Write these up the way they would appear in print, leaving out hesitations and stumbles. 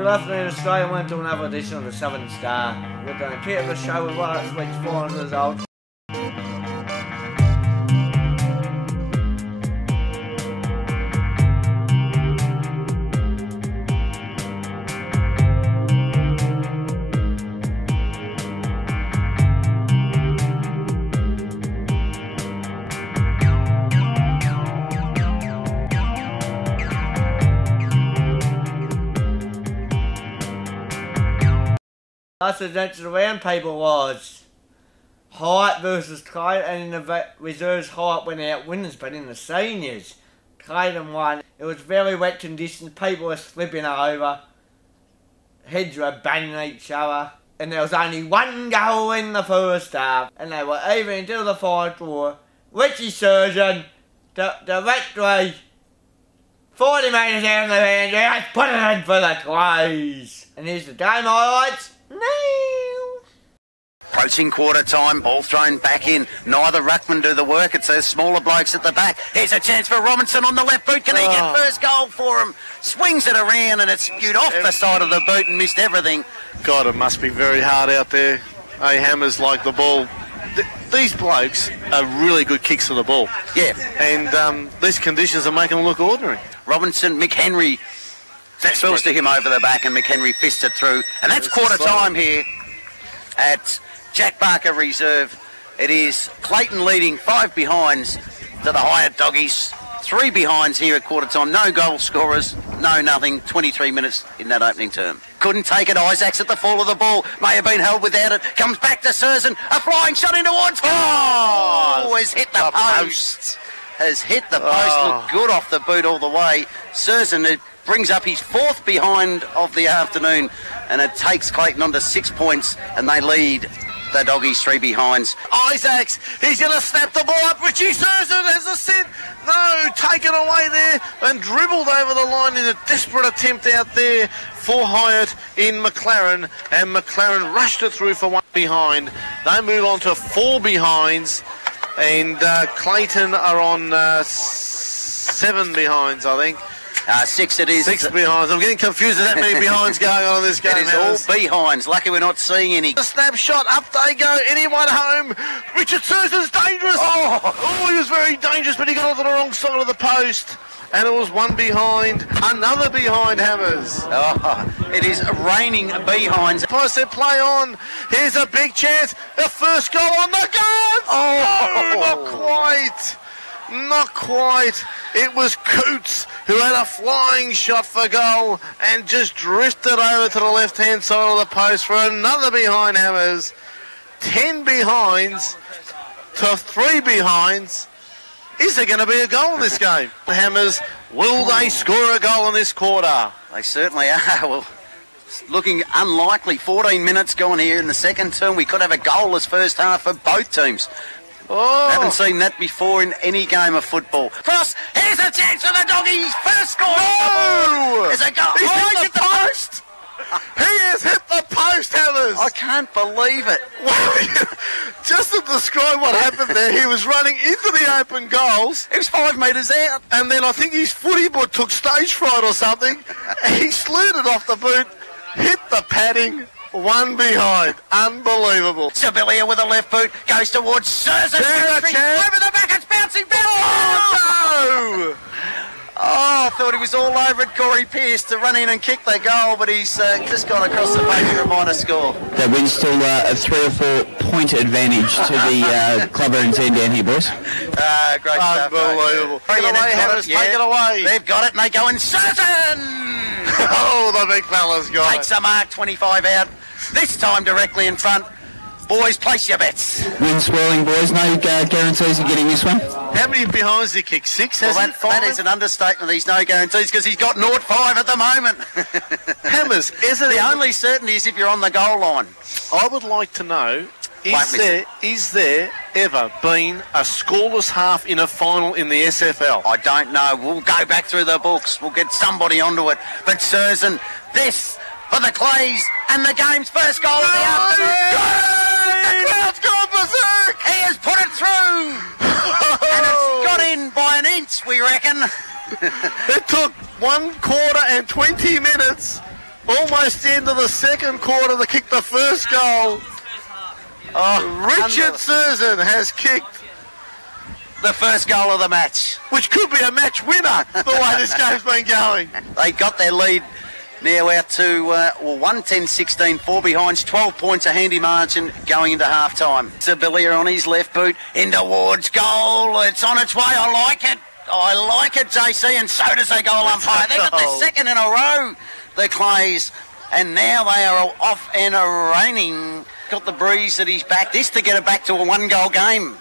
Good afternoon, Australia. Welcome to another edition of the Southern Star. We're going to kick off the show with last week's finals result. Last event of the round paper was Hyatt versus Clayton, and in the reserves Hyatt went out winners, but in the seniors Clayton won. It was very wet conditions, people were slipping over, heads were banging each other, and there was only one goal in the first half, and they were even until the final draw. Richie Surgeon, directly 40 metres out of the boundary, put it in for the Clays. And here's the game highlights. No. Approaching quarter time, ball thrown back in. Neither ruckman do the work. It's those smaller blokes at the back. Here's a chance for Robinson on the left boot. Can he get first goal for him? Swings it around and it's skewed off the side of the boot and missed everything. God, it must be very hard out there. Hey, Hammers like the ball. These blokes are really good kicks of the ball. Yeah. And these conditions are making them look ordinary. Robinson, McHenry spills to him over the back and McHenry fists it through. And that's quarter time here at Jack Barker Reserve. It is Clayton leading 5 behinds to the Hyatt Doggies. 3 behinds here at quarter time. No goal scorers, no nothing. 23 minutes in that opening term. Couldn't take it. Isaacs at the fall of the ball. May have been held without it. Comes back to Surzan. A flying shot in towards goal. Oh, has hit the post. Has hit the post. Looked good off the boot all the way. Surzan brings up his 4th behind of the afternoon, and it takes Clayton on to 6 points, and they lead the Doggies 3 behinds. Isaacs, he's going to snap the ball up. Richie Surzan has a set. No, taken away there and dribbled over the line in a desperate attempt out there for Hyatt in McLaren, and McLaren rushed it through for 1 behind. They move on to 4 behinds, and Clayton are on 7 behinds, I think. 6 it is. 6 behinds. I'm getting confused with that many behinds going on in this game. It is all behinds. Lucky we're not seeing any. A snapshot. Up they go. Anyone home? Richard Surzan's dangerous. Oh, he was very dangerous, but he got onto the wrong side of the post. And it was 1 behind. Another behind, Hammers. Oh, it is raining behinds. I said play on. Here's a big chance. The first goal on the guards. Oh, not quite. Not quite. It was Coots who had a flying shot for goal and just drifted over to the left-hand side of the post for another behind, Hammers. 10 behinds to 3 behinds. Is there going to be a goal in this game? Hammers, will they score a goal in this quarter? They certainly are. Well, looking unlikely. 14 minutes gone here in the second term. We could have a goalless first half for both teams. Haven't seen that before in any game of football. Cross, here's a chance for the Doggies. First score. No! There's a goal. He's hit the post. He has hit the post, Hammers. I can't believe it. Well, just to describe what happened there, he was running into the open goals. It was 5 metres out. And then I think his footy boot took stage fright or something. He slid it off the boot, hit the padding. 1 behind. Unbelievable. Sibilia with a left boot goes towards Surzan. Over the back, it's bouncing back. Oh, no! Oh, I thought he was all over it, Corey Pearce, to run in and kick the goal, but he's just gone across the face for a minor score. That wins still a 3 or 4 point advantage to the Clubber team down here, boys. Great stuff. Unbelievable. Take it away, Hammers, take it away. They've got it and they go in. Surzan! Oh, the big fella's got Takes a mark, 25 out. This time directly in front. Boys, place your bets. Wind swirling, boys. No guarantees of getting this one. How many behinds did he kick? 6, has he? That is an understatement. He's no guarantees because he's got 0-5 at the moment. Hammers, is it... The only certainty is if you're on the goal line. I would like to know, is there ever been a scoreless half in a final in the SFL? I don't know. We'll go back through the books. We'll get somebody onto it. But Surzan, this for the Clays and the game's first goal of the afternoon. The crowd's gone berserk. He has put it through. And it's got in by an inch, we reckon. It took 1 quarter and 20 minutes almost into the second quarter to kick the first goal. Richard Susan has kicked the first goal of the match, which could be a match winner the way this game's been going. They got their lead now out to 110-16, 4 behinds, 12 points, a handy margin going into half-time. Sibilia on his left boot, into Ward's goal. It's on its way. I like it. I like it, JC, and so does the goal umpire. They got their second in a row, the Clays, and now they are off and raining. Got the breeze at his back. This to get it back to a one-goal game.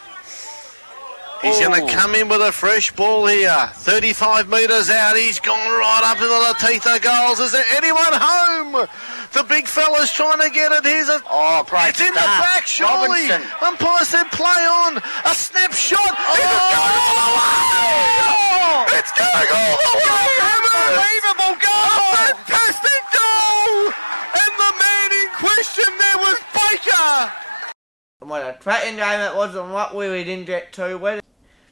He's going to come in with a fresh ball here. 35 metres out. He's gone right up into the teeth of goals. Is there anyone home? The big fella's trying to get it. Here's a... Oh, great it's in the back, surely. Robinson. Umpire said play on. A snapshot. It's going all the way. It's going all the way. Unbelievable goal. A fantastic goal. And the man in question there was Baker. What a cracking game it was, and what we didn't get too well.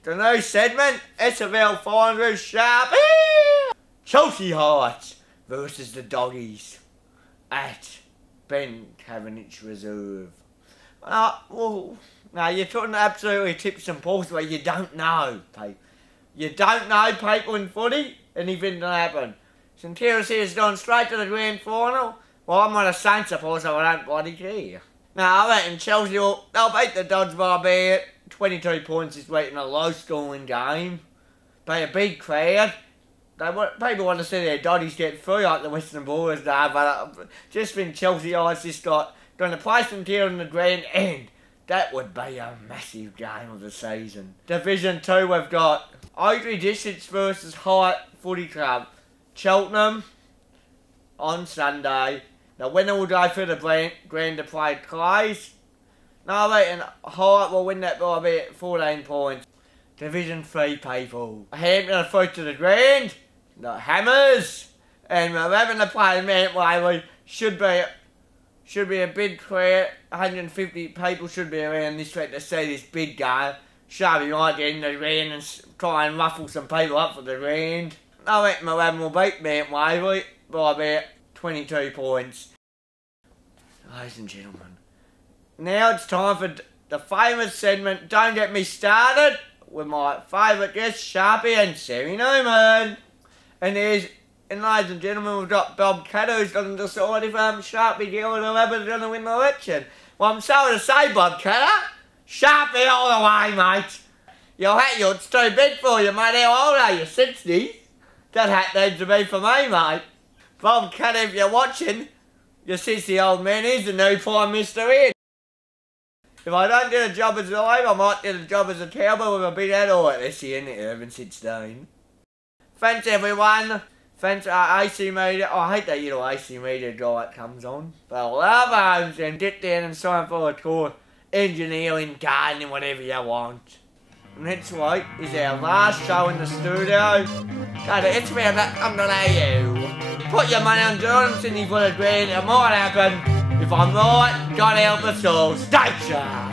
The new segment, SFL finals, Sharpy! Chelsea Heights versus the Doggies at Ben Cavendish Reserve. Well, no, you're talking absolutely tips and balls where you don't know, people. You don't know, people in footy, anything can happen. St Kilda's has gone straight to the grand final. Well, I'm not a Saints supporter, so I don't bloody care. Now, I reckon Chelsea they'll beat the Dodds by about 22 points this week in a low-scoring game. Be a big crowd. People want to see their Doddies get through like the Western Bulldogs do, but just think Chelsea Eyes just going to play some deal in the grand end. That would be a massive game of the season. Division 2, we've got Oaktree Districts versus Height Footy Club. Cheltenham on Sunday. The winner will go for the grand to play Clays. Now I reckon Height will win that by about 14 points. Division 3 people. Hampton are through to the grand. The Hammers. And we're having to play Mount Waverley. Should be a big crowd. 150 people should be around this week to see this big game. Sharpy might get in the grand and try and ruffle some people up for the grand. I reckon Moorabbin will beat Mount Waverley by about 22 points. Ladies and gentlemen, now it's time for the famous segment, Don't Get Me Started, with my favourite guests, Sharpy and Siri Newman. And ladies and gentlemen, we've got Bob Catter, who's going to decide if Sharpy Gillard or Rabbit are going to win the election. Well, I'm sorry to say, Bob Catter, Sharpy all the way, mate. Your hat yacht's too big for you, mate. How old are you? 60? That hat needs to be for me, mate. Bob Catter, if you're watching, your 60 old man is the new Prime Minister here. If I don't get a job as a Labor, I might get a job as a cowboy with a big hat on this year, isn't it, Urban 16? Thanks, everyone. Thanks, AC Media. I hate that little AC Media guy that comes on. But I love homes and get down and sign for a tour. Engineering, gardening, whatever you want. Next week is our last show in the studio. Go to SFL.com.au. Put your money on Jordan Sydney for the grand. It might happen. If I'm right, God help us all. Stay sharp.